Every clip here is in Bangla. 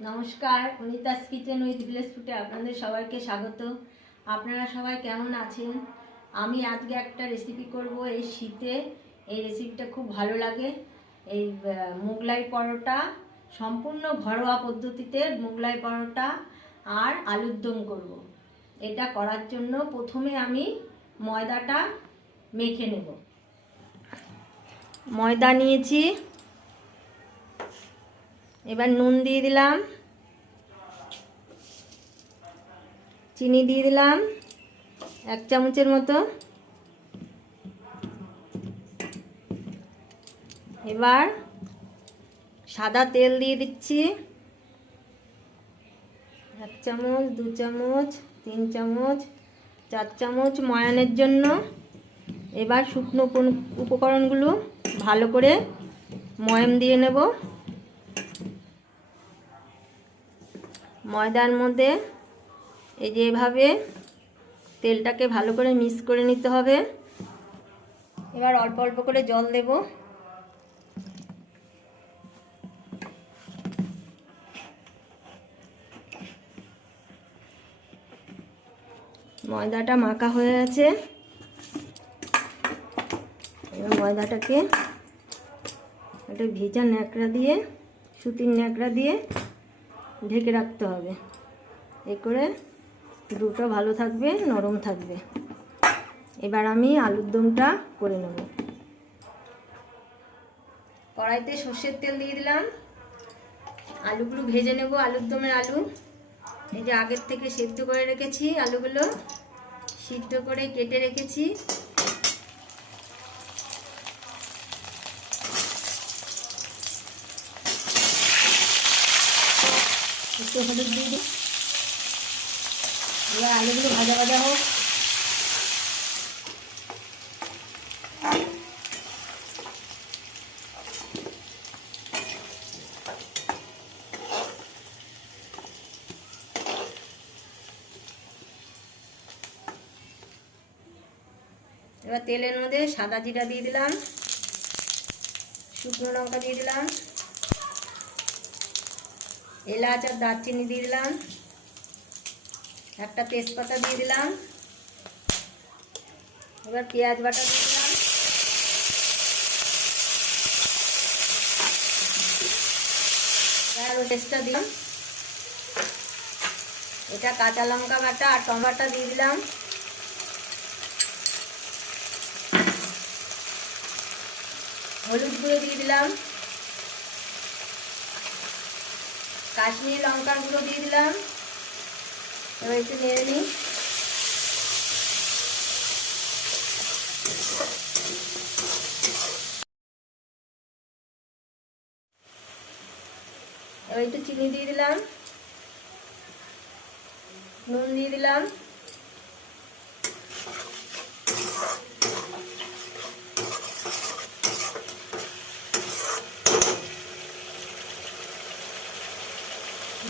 নমস্কার, অনিতাস কিচেন উইথ ভিলেজ ফুটে আপনাদের সবাইকে স্বাগত। আপনারা সবাই কেমন আছেন? আমি আজকে একটা রেসিপি করব এই শীতে। এই রেসিপিটা খুব ভালো লাগে। এই মোগলাই পরোটা, সম্পূর্ণ ঘরোয়া পদ্ধতিতে মোগলাই পরোটা আর আলুর দম করব। এটা করার জন্য প্রথমে আমি ময়দাটা মেখে নেব। ময়দা নিয়েছি এবার নুন দিয়ে দিলাম। চিনি দিয়ে দিলাম। এক চামচের মতো। এবার সাদা তেল দিয়ে দিচ্ছি। এক চামচ, দু চামচ, তিন চামচ, চার চামচ ময়ানের জন্য। এবার শুকনো উপ- উপকরণগুলো ভালো করে ময়াম দিয়ে নেব। ময়দার মধ্যে এই যে এভাবে তেলটাকে ভালো করে মিক্স করে নিতে হবে। এবার অল্প অল্প করে জল দেব। ময়দাটা মাখা হয়ে আছে এবার ময়দাটাকে একটা ভেজা ন্যাকড়া দিয়ে, সুতির ন্যাকড়া দিয়ে ঢেকে রাখতে হবে। এ করে দুটো ভালো থাকবে, নরম থাকবে। এবার আমি আলুর দমটা করে নেব। কড়াইতে সর্ষের তেল দিয়ে দিলাম। আলুগুলো ভেজে নেব, আলুর দমের আলু। এই যে আগের থেকে সেদ্ধ করে রেখেছি আলুগুলো, সিদ্ধ করে কেটে রেখেছি একটু হলুদ দিয়ে দিই। এবার আলুগুলো ভাজা ভাজা হোক। এবার তেলের মধ্যে সাদা জিরা দিয়ে দিলাম। শুকনো লঙ্কা দিয়ে দিলাম। এলাচ আর দারচিনি দিয়ে দিলাম। একটা তেজপাতা দিয়ে দিলাম। এবার পেঁয়াজ বাটা দিয়ে দিলাম। পেস্টটা দিলাম। এটা কাঁচা লঙ্কা বাটা আর টমাটো দিয়ে দিলাম। হলুদ গুঁড়ো দিয়ে দিলাম। কাশ্মীরি লঙ্কা গুঁড়ো দিয়ে দিলাম। এবার একটু নেড়ে নিই। এবার একটু চিনি দিয়ে দিলাম নুন দিয়ে দিলাম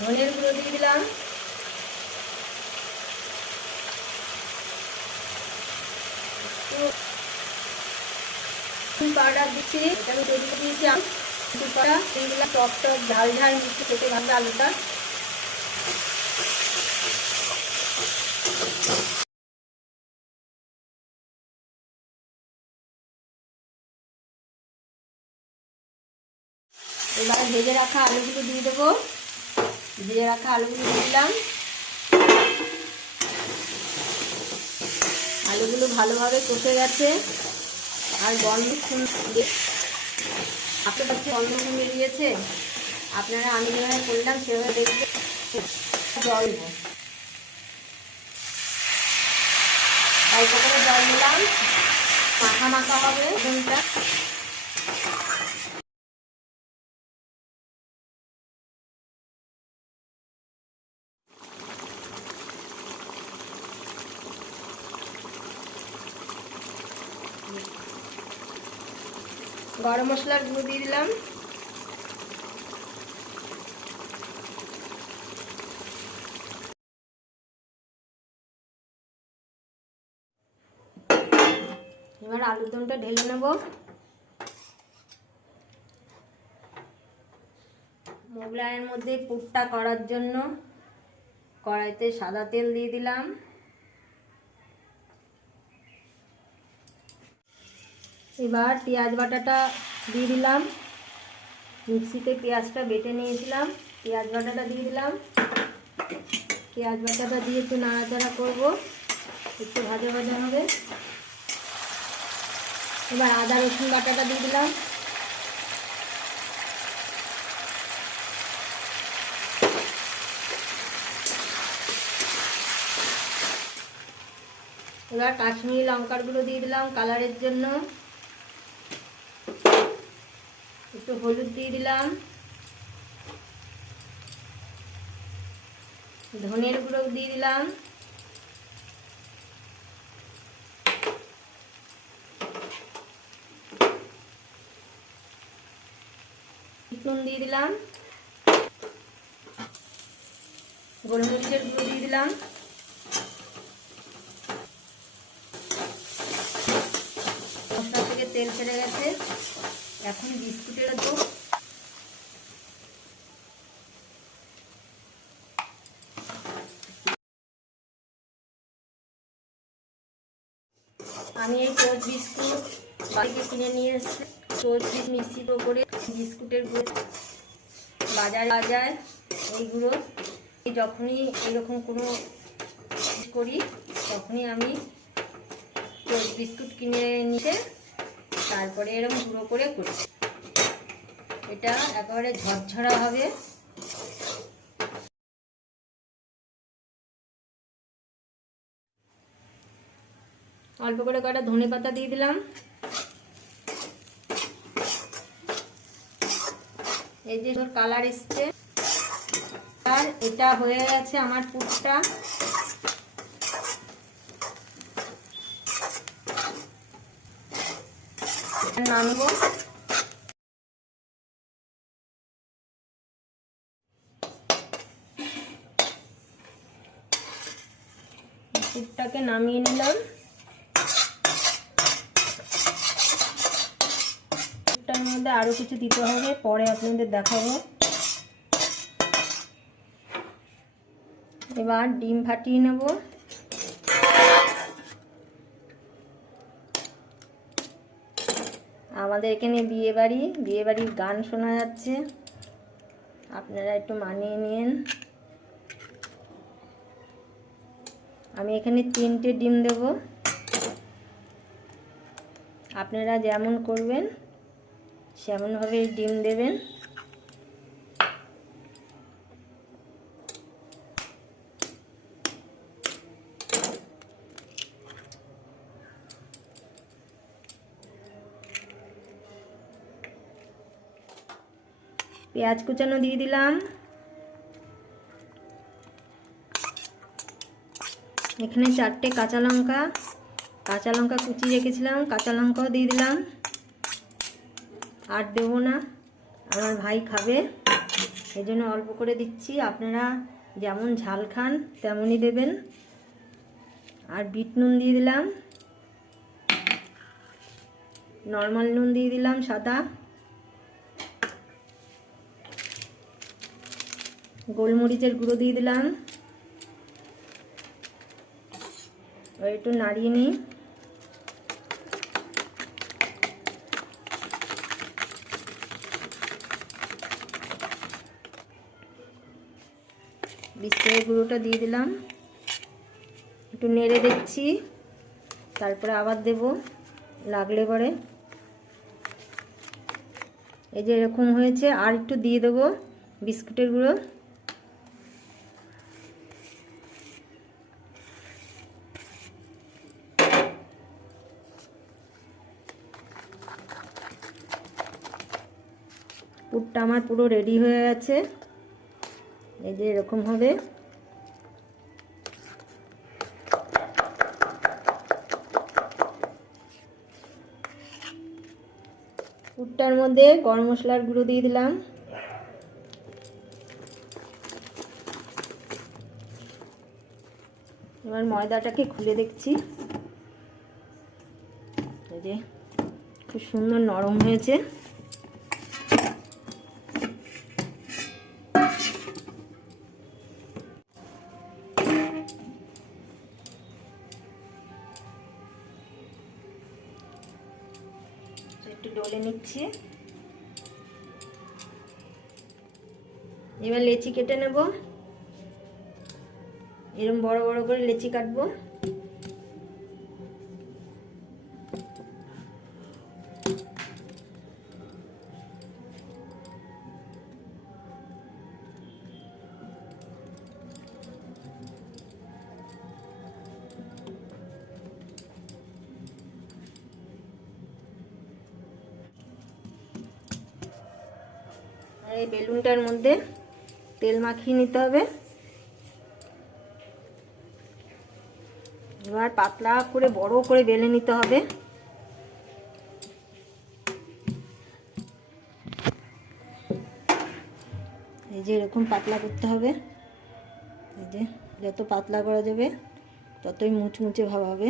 ধনের গুঁড়ো দিয়ে দিলাম পাউডার আমি টক ঝাল ঝাল আলুটা। এবার ভেজে রাখা আলুগুলো দিয়ে দেবো। ভেজে রাখা আলুগুলো দিয়ে দিলাম। আলুগুলো ভালোভাবে কষে গেছে। আর গন্ধ আপনার কাছে গন্ধ বেরিয়েছে আপনারা আমি যেভাবে করলাম, সেভাবে দেখবে জল অল্প করে জল দিলাম। মাখা মাখা হবে। ঘুমটা গরম মশলার গুঁড়ো দিয়ে দিলাম। এবার আলুর দমটা ঢেলে নেব। মোগলাইয়ের মধ্যে পুরটা করার জন্য কড়াইতে সাদা তেল দিয়ে দিলাম। এবার পেঁয়াজ বাটাটা দিয়ে দিলাম। মিক্সিতে পেঁয়াজটা বেটে নিয়েছিলাম। পেঁয়াজ বাটাটা দিয়ে দিলাম। পেঁয়াজ বাটাটা দিয়ে একটু নাড়াচাড়া করব। একটু ভাজা ভাজা হবে। এবার আদা, রসুন বাটাটা দিয়ে দিলাম। এবার কাশ্মীরি লঙ্কার গুঁড়ো দিয়ে দিলাম কালারের জন্য। একটু হলুদ দিয়ে দিলাম। ধনের গুঁড়ো দিয়ে দিলাম। নুন দিয়ে দিলাম। গোলমরিচের গুঁড়ো দিয়ে দিলাম। মশলা থেকে তেল ছেড়ে গেছে। এখন বিস্কুটের দেবো আমি এই টোজ বিস্কুট বাড়িতে কিনে নিয়ে এসেছি। টোজ বিস্কুট মিশ্রিত করে বিস্কুটের গুঁড়ো। বাজার পাওয়া যায় এই গুঁড়ো। এই যখনই এরকম কোনো করি, তখনই আমি টোজ বিস্কুট কিনে নিয়ে তারপরে এরকম গুঁড়ো করে করি এটা একেবারে ঝরঝরা হবে। অল্প করে কটা ধনে পাতা দিয়ে দিলাম। এই যে তোর কালার এসছে। আর এটা হয়ে গেছে আমার পুরটা। নামবো। পুরটাকে নামিয়ে নিলাম। পুরটার মধ্যে আরও কিছু দিতে হবে, পরে আপনাদের দেখাবো। এবার ডিম ফাটিয়ে নেব। আমাদের এখানে বিয়ে বাড়ি। বিয়ে বাড়ির গান শোনা যাচ্ছে। আপনারা একটু মানিয়ে নিন। আমি এখানে তিনটে ডিম দেব। আপনারা যেমন করবেন, সেমনভাবে ডিম দেবেন। পেঁয়াজ কুচানো দিয়ে দিলাম। এখানে চারটে কাঁচা লঙ্কা কাঁচা লঙ্কা কুচি রেখেছিলাম, কাঁচা লঙ্কাও দিয়ে দিলাম। আর দেবো না, আমার ভাই খাবে এই জন্য অল্প করে দিচ্ছি। আপনারা যেমন ঝাল খান, তেমনই দেবেন। আর বিট নুন দিয়ে দিলাম। নর্মাল নুন দিয়ে দিলাম সাদা। গোলমরিচের গুঁড়ো দিয়ে দিলাম। একটু নাড়িয়ে নিই। বিস্কুটের গুঁড়োটা দিয়ে দিলাম। একটু নেড়ে দেখছি তারপরে আবার দেব লাগলে পরে এই যে এরকম হয়েছে, আর একটু দিয়ে দেবো বিস্কুটের গুঁড়ো। পুরটা আমার পুরো রেডি হয়ে গেছে। এই যে এরকম হবে। পুরটার মধ্যে গরম মশলার গুঁড়ো দিয়ে দিলাম। এবার ময়দাটাকে খুলে দেখছি। এই যে খুব সুন্দর নরম হয়েছে। নিচ্ছি এবার লেচি কেটে নেব। এরম বড় বড় করে লেচি কাটবো। বেলুনটার মধ্যে তেল মাখিয়ে নিতে হবে। এবার পাতলা করে, বড় করে বেলে নিতে হবে। এই যে এরকম পাতলা করতে হবে। এই যে যত পাতলা করা যাবে, ততই মুচমুচে ভাব হবে।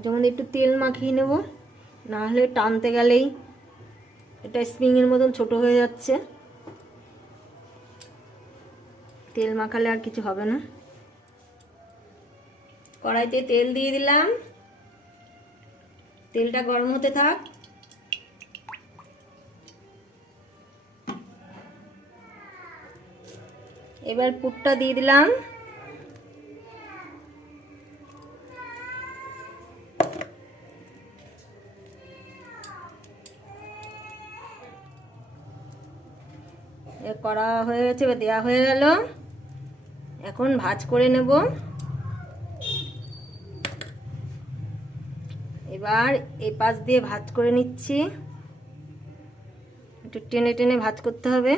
এটার মধ্যে একটু তেল মাখিয়ে নেব। না হলে টানতে গেলেই এটা স্প্রিংয়ের মতন ছোট হয়ে যাচ্ছে। তেল মাখালে আর কিছু হবে না। কড়াইতে তেল দিয়ে দিলাম। তেলটা গরম হতে থাক। এবার পুরটা দিয়ে দিলাম। করা হয়ে গেছে এবার দেওয়া হয়ে গেল। এখন ভাজ করে নেব। এবার এই পাশ দিয়ে ভাজ করে নিচ্ছি। একটু টেনে টেনে ভাজ করতে হবে।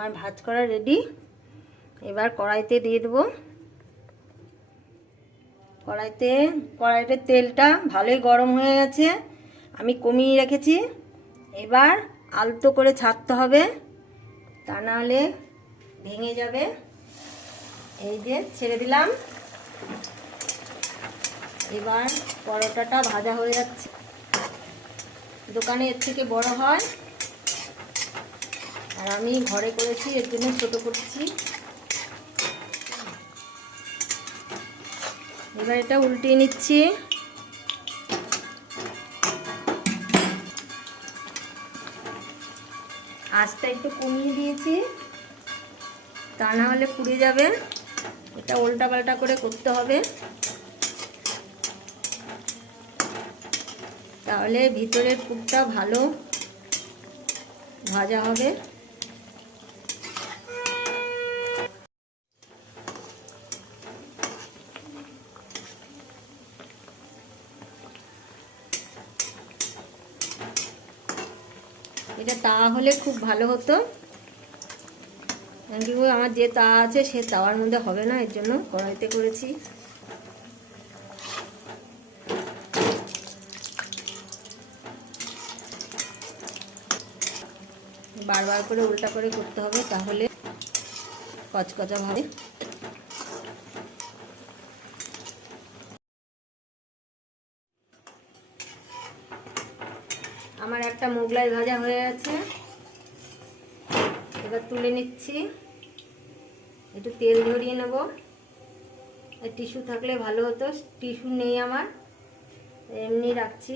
আমার ভাজ করা রেডি এবার কড়াইতে দিয়ে দেবো। কড়াইতে কড়াইতে তেলটা ভালোই গরম হয়ে গেছে, আমি কমিয়ে রেখেছি। এবার আলতো করে ছাড়তে হবে, তা নাহলে ভেঙে যাবে। এই যে ছেড়ে দিলাম। এবার পরোটাটা ভাজা হয়ে যাচ্ছে। দোকানে এর থেকে বড় হয়। আর আমি ঘরে করেছি, এর জন্য ছোটো করছি। এবার এটা উল্টিয়ে নিচ্ছি। আঁচটা একটু কমিয়ে দিয়েছি। তা না হলে পুড়ে যাবে। এটা উল্টা পাল্টা করে করতে হবে। তাহলে ভিতরের পুরটা ভালো ভাজা হবে এটা তাওয়া হলে খুব ভালো হতো। আমার যে তাওয়া আছে সে তাওয়ার মধ্যে হবে না, এর জন্য কড়াইতে করেছি। বারবার করে উল্টা করে করতে হবে, তাহলে কচকচা ভাবে। আমার একটা মোগলাই ভাজা হয়ে গেছে। এবার তুলে নিচ্ছি। একটু তেল ধরিয়ে নেব। টিস্যু থাকলে ভালো হতো। টিস্যু নেই আমার, এমনি রাখছি।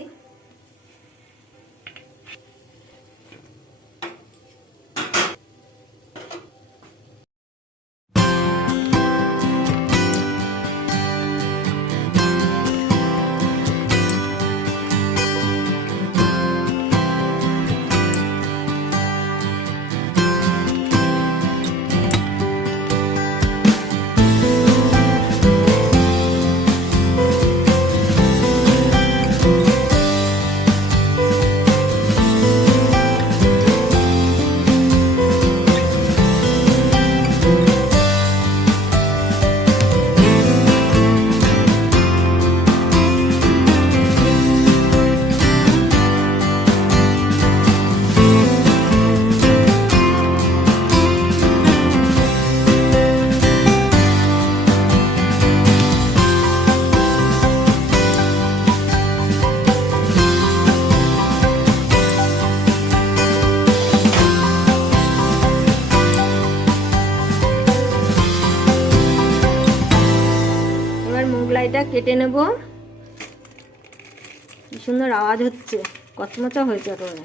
কেটে নেব। কি সুন্দর আওয়াজ হচ্ছে। কচমচা হয়েছে একেবারে।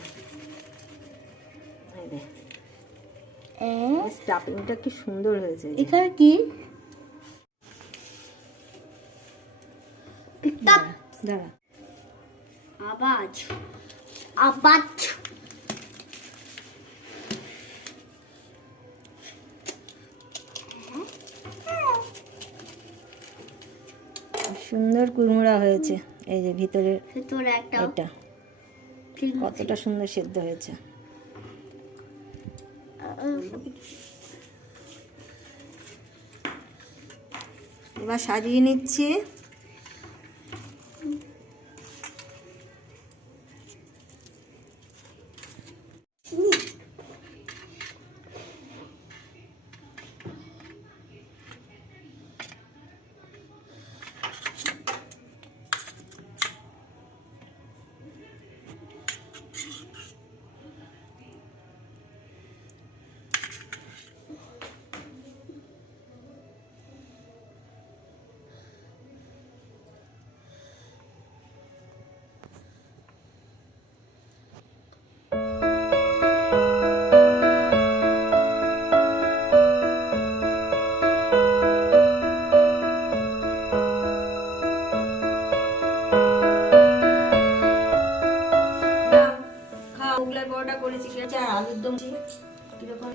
স্টাফিংটা কি সুন্দর হয়েছে। এখানে কি? দাঁড়া, দাঁড়া। আওয়াজ। আওয়াজ। সুন্দর কুড়মুড়া হয়েছে। এই যে ভিতরের ভিতরে একটা এটা। কতটা সুন্দর সেদ্ধ হয়েছে। এবার সাজিয়ে নিচ্ছি।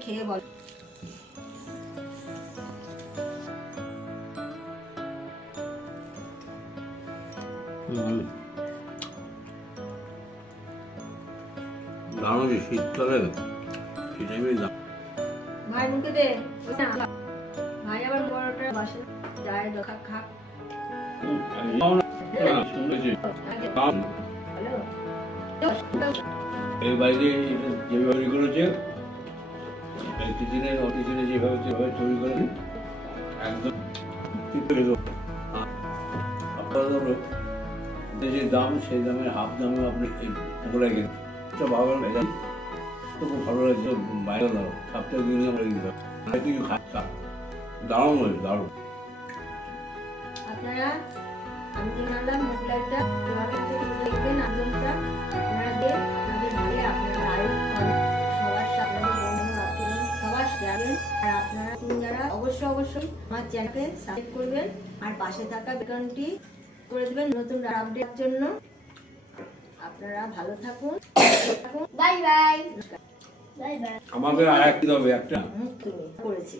খেয়ে বল। দাঁড়ানো শীতকালে এই টাইমে ভাই মুখে দে ভাই আবার পরোটা বাসে যায় খা খা শুনেছি। এই বাড়িতে এটা যেভাবে করেছে কিচেনে কিচেনে যেভাবে যেভাবে তৈরি করেছে একদম আপনারা ধরো যে দাম, সেই দামের হাফ দামে আপনি মোগলাই কিনে তো ভালো তো খুব ভালো লাগছে, বাইরে ধরো সপ্তাহে দিন আমরা দিতে আর কিছু খাচ্ছা দারুণ হয়েছে, দারুণ। আপনারা, আমি জানালাম, মোগলাইটা করে দেখবেন আন্দোলনটা আপনারা যাবেন। আর আপনারা তিন যারা অবশ্যই অবশ্যই আমার চ্যানেলকে সাবস্ক্রাইব করবেন। আর পাশে থাকা বেকনটি করে দেবেন নতুন আপডেট জন্য। আপনারা ভালো থাকুন থাকুন। বাই বাই বাই বাই আমাদের আর একটি। তবে একটা করেছি।